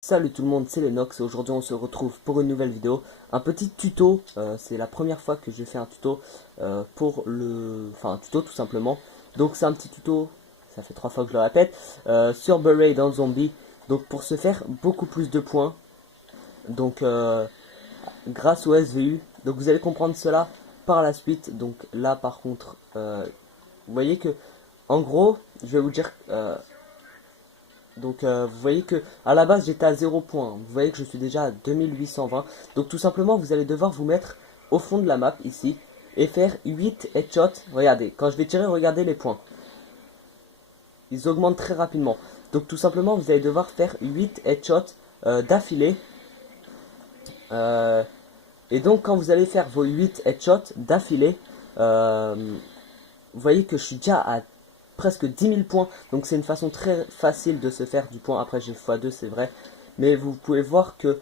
Salut tout le monde, c'est Lennox et aujourd'hui on se retrouve pour une nouvelle vidéo. Un petit tuto, c'est la première fois que j'ai fait un tuto Enfin un tuto tout simplement. Donc c'est un petit tuto, ça fait 3 fois que je le répète, sur Buried dans Zombie. Donc pour se faire beaucoup plus de points, donc grâce au SVU. Donc vous allez comprendre cela par la suite. Donc là par contre, vous voyez que en gros, je vais vous dire... vous voyez que à la base j'étais à 0 points. Vous voyez que je suis déjà à 2820. Donc tout simplement vous allez devoir vous mettre au fond de la map ici et faire 8 headshots. Regardez, quand je vais tirer, regardez les points. Ils augmentent très rapidement. Donc tout simplement vous allez devoir faire 8 headshots d'affilée. Euh, et donc quand vous allez faire vos 8 headshots d'affilée, euh, vous voyez que je suis déjà à presque 10 000 points. Donc c'est une façon très facile de se faire du point. Après j'ai x2 c'est vrai. Mais vous pouvez voir que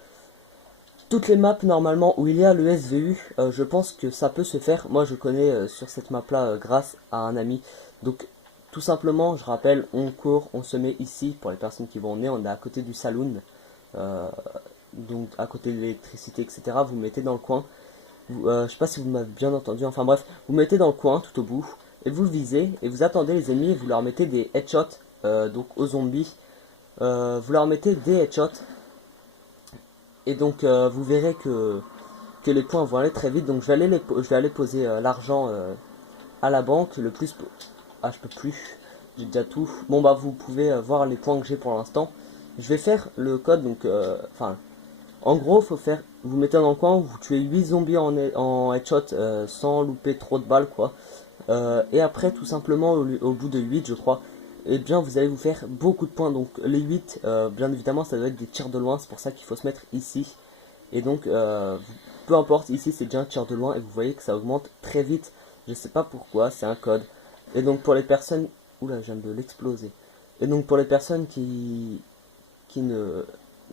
toutes les maps normalement où il y a le SVU, je pense que ça peut se faire. Moi je connais sur cette map là grâce à un ami. Donc tout simplement je rappelle, on court, on se met ici pour les personnes qui vont en nez. On est à côté du saloon. euh, donc à côté de l'électricité etc. Vous mettez dans le coin. Je sais pas si vous m'avez bien entendu, enfin bref, vous mettez dans le coin tout au bout, et vous visez, et vous attendez les ennemis, et vous leur mettez des headshots, donc aux zombies, vous leur mettez des headshots, et donc vous verrez que les points vont aller très vite, donc je vais aller poser l'argent à la banque, le plus... Ah, je peux plus, j'ai déjà tout. Bon bah vous pouvez voir les points que j'ai pour l'instant. Je vais faire le code, donc, enfin, en gros, faut faire, vous mettez dans le coin, vous tuez 8 zombies en headshot sans louper trop de balles, quoi. Et après, tout simplement, au bout de 8 je crois, et bien vous allez vous faire beaucoup de points. Donc les 8 bien évidemment, ça doit être des tirs de loin, c'est pour ça qu'il faut se mettre ici. Et donc, peu importe, ici c'est déjà un tir de loin, et vous voyez que ça augmente très vite. Je sais pas pourquoi, c'est un code. Et donc pour les personnes... Oula, je viens de l'exploser. Et donc pour les personnes qui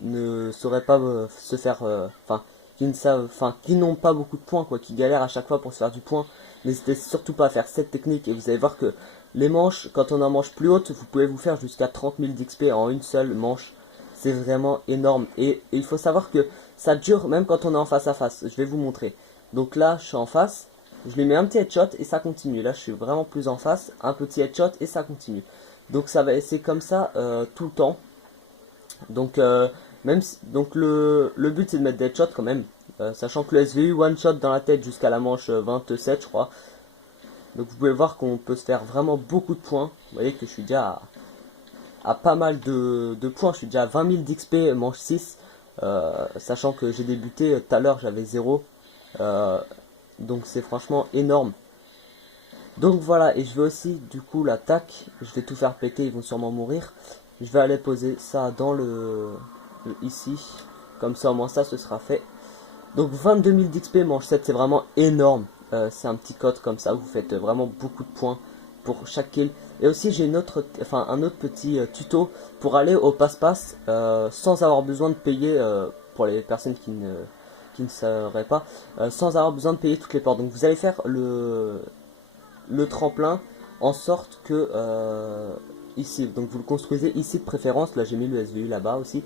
ne sauraient pas se faire, enfin, qui ne savent, enfin, qui n'ont pas beaucoup de points, quoi, qui galèrent à chaque fois pour se faire du point, n'hésitez surtout pas à faire cette technique et vous allez voir que les manches, quand on en mange plus haute, vous pouvez vous faire jusqu'à 30 000 d'XP en une seule manche. C'est vraiment énorme et il faut savoir que ça dure même quand on est en face à face. Je vais vous montrer. Donc là, je suis en face, je lui mets un petit headshot et ça continue. Là, je suis vraiment plus en face, un petit headshot et ça continue. Donc ça va, c'est comme ça tout le temps. Donc, donc le but c'est de mettre des headshots quand même, sachant que le SVU one shot dans la tête jusqu'à la manche 27 je crois. Donc vous pouvez voir qu'on peut se faire vraiment beaucoup de points. Vous voyez que je suis déjà à pas mal de points, je suis déjà à 20 000 d'XP manche 6, sachant que j'ai débuté tout à l'heure j'avais 0. Donc c'est franchement énorme. Donc voilà, et je vais aussi du coup l'attaque, je vais tout faire péter, ils vont sûrement mourir. Je vais aller poser ça dans ici, comme ça au moins ça ce sera fait. Donc 22 000 d'XP manche 7, c'est vraiment énorme. C'est un petit code comme ça, vous faites vraiment beaucoup de points pour chaque kill. Et aussi j'ai un autre petit tuto pour aller au passe-passe sans avoir besoin de payer, pour les personnes qui ne sauraient pas, sans avoir besoin de payer toutes les portes. Donc vous allez faire le tremplin en sorte que ici, donc vous le construisez ici de préférence, là j'ai mis le SVU là-bas aussi,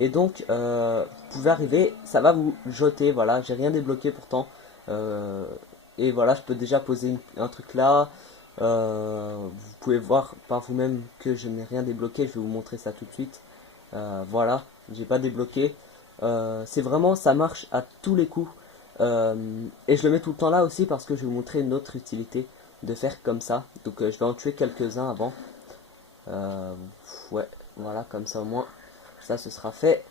et donc vous pouvez arriver, ça va vous jeter, voilà, j'ai rien débloqué pourtant, et voilà, je peux déjà poser un truc là. Vous pouvez voir par vous-même que je n'ai rien débloqué, je vais vous montrer ça tout de suite. Voilà, j'ai pas débloqué. C'est vraiment, ça marche à tous les coups. Et je le mets tout le temps là aussi parce que je vais vous montrer une autre utilité de faire comme ça. Donc je vais en tuer quelques-uns avant. Euh, ouais, voilà, comme ça au moins, ça ce sera fait.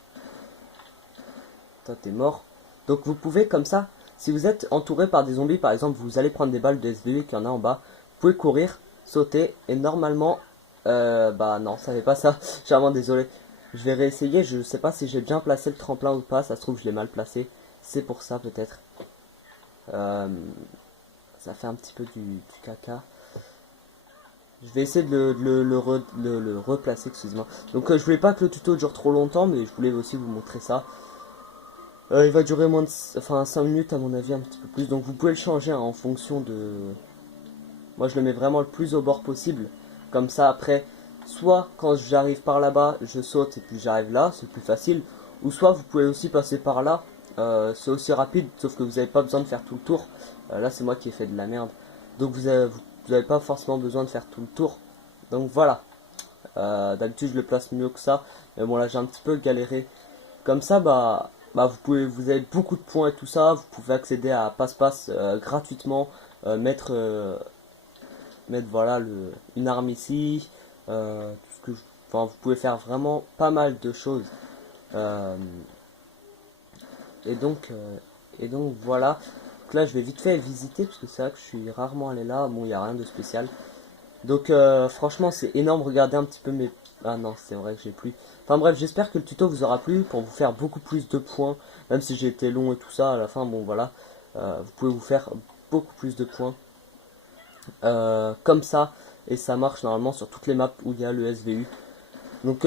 Toi t'es mort. Donc vous pouvez comme ça, si vous êtes entouré par des zombies par exemple, vous allez prendre des balles de SVU qu'il y en a en bas. Vous pouvez courir, sauter et normalement, bah non, ça fait pas ça. Je suis vraiment désolé. Je vais réessayer, je sais pas si j'ai bien placé le tremplin ou pas, ça se trouve je l'ai mal placé. C'est pour ça peut-être. Euh, Ça fait un petit peu du caca. Je vais essayer de le replacer, excuse-moi. Donc je voulais pas que le tuto dure trop longtemps, mais je voulais aussi vous montrer ça. Il va durer moins de 5 minutes à mon avis, un petit peu plus. Donc vous pouvez le changer hein, en fonction de... Moi je le mets vraiment le plus au bord possible. Comme ça après, soit quand j'arrive par là-bas, je saute et puis j'arrive là, c'est plus facile. Ou soit vous pouvez aussi passer par là, c'est aussi rapide, sauf que vous n'avez pas besoin de faire tout le tour. Là c'est moi qui ai fait de la merde. Donc vous avez pas forcément besoin de faire tout le tour. Donc voilà. D'habitude je le place mieux que ça. Mais bon là j'ai un petit peu galéré. Comme ça vous avez beaucoup de points et tout ça. Vous pouvez accéder à passe-passe gratuitement. Mettre voilà une arme ici. Tout ce que enfin vous pouvez faire vraiment pas mal de choses. Euh, et donc euh, et donc voilà. Donc là je vais vite fait visiter parce que c'est vrai que je suis rarement allé là. Bon il n'y a rien de spécial. Donc franchement c'est énorme, regardez un petit peu mes... Ah non c'est vrai que j'ai plus. Enfin bref j'espère que le tuto vous aura plu pour vous faire beaucoup plus de points. Même si j'ai été long et tout ça à la fin bon voilà. Vous pouvez vous faire beaucoup plus de points. Comme ça. Et ça marche normalement sur toutes les maps où il y a le SVU. Donc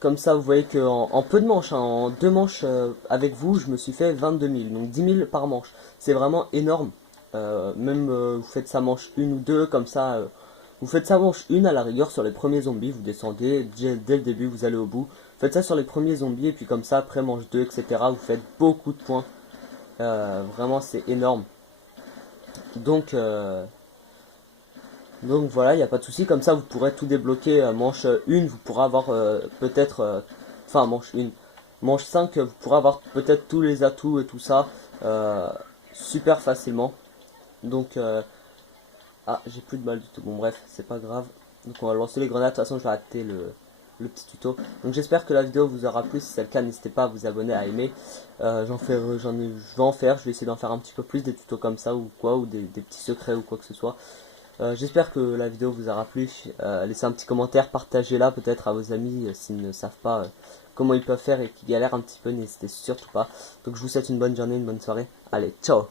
comme ça vous voyez qu'en en peu de manches, hein, en 2 manches avec vous je me suis fait 22 000. Donc 10 000 par manche. C'est vraiment énorme. Même vous faites ça manche 1 ou 2 comme ça. Vous faites ça manche 1 à la rigueur sur les premiers zombies, vous descendez, dès le début vous allez au bout. Faites ça sur les premiers zombies et puis comme ça après manche 2 etc. Vous faites beaucoup de points. Vraiment c'est énorme. Donc, euh, donc voilà, il n'y a pas de souci, comme ça vous pourrez tout débloquer. Manche 1 vous pourrez avoir peut-être... enfin manche 1. Manche 5 vous pourrez avoir peut-être tous les atouts et tout ça euh, super facilement. Donc ah, j'ai plus de balles du tout. Bon, bref, c'est pas grave. Donc, on va lancer les grenades. De toute façon, je vais arrêter le petit tuto. Donc, j'espère que la vidéo vous aura plu. Si c'est le cas, n'hésitez pas à vous abonner, à aimer. Je vais en faire. Je vais essayer d'en faire un petit peu plus des tutos comme ça ou quoi, ou des petits secrets ou quoi que ce soit. J'espère que la vidéo vous aura plu. Laissez un petit commentaire, partagez-la peut-être à vos amis s'ils ne savent pas comment ils peuvent faire et qui galèrent un petit peu. N'hésitez surtout pas. Donc, je vous souhaite une bonne journée, une bonne soirée. Allez, ciao!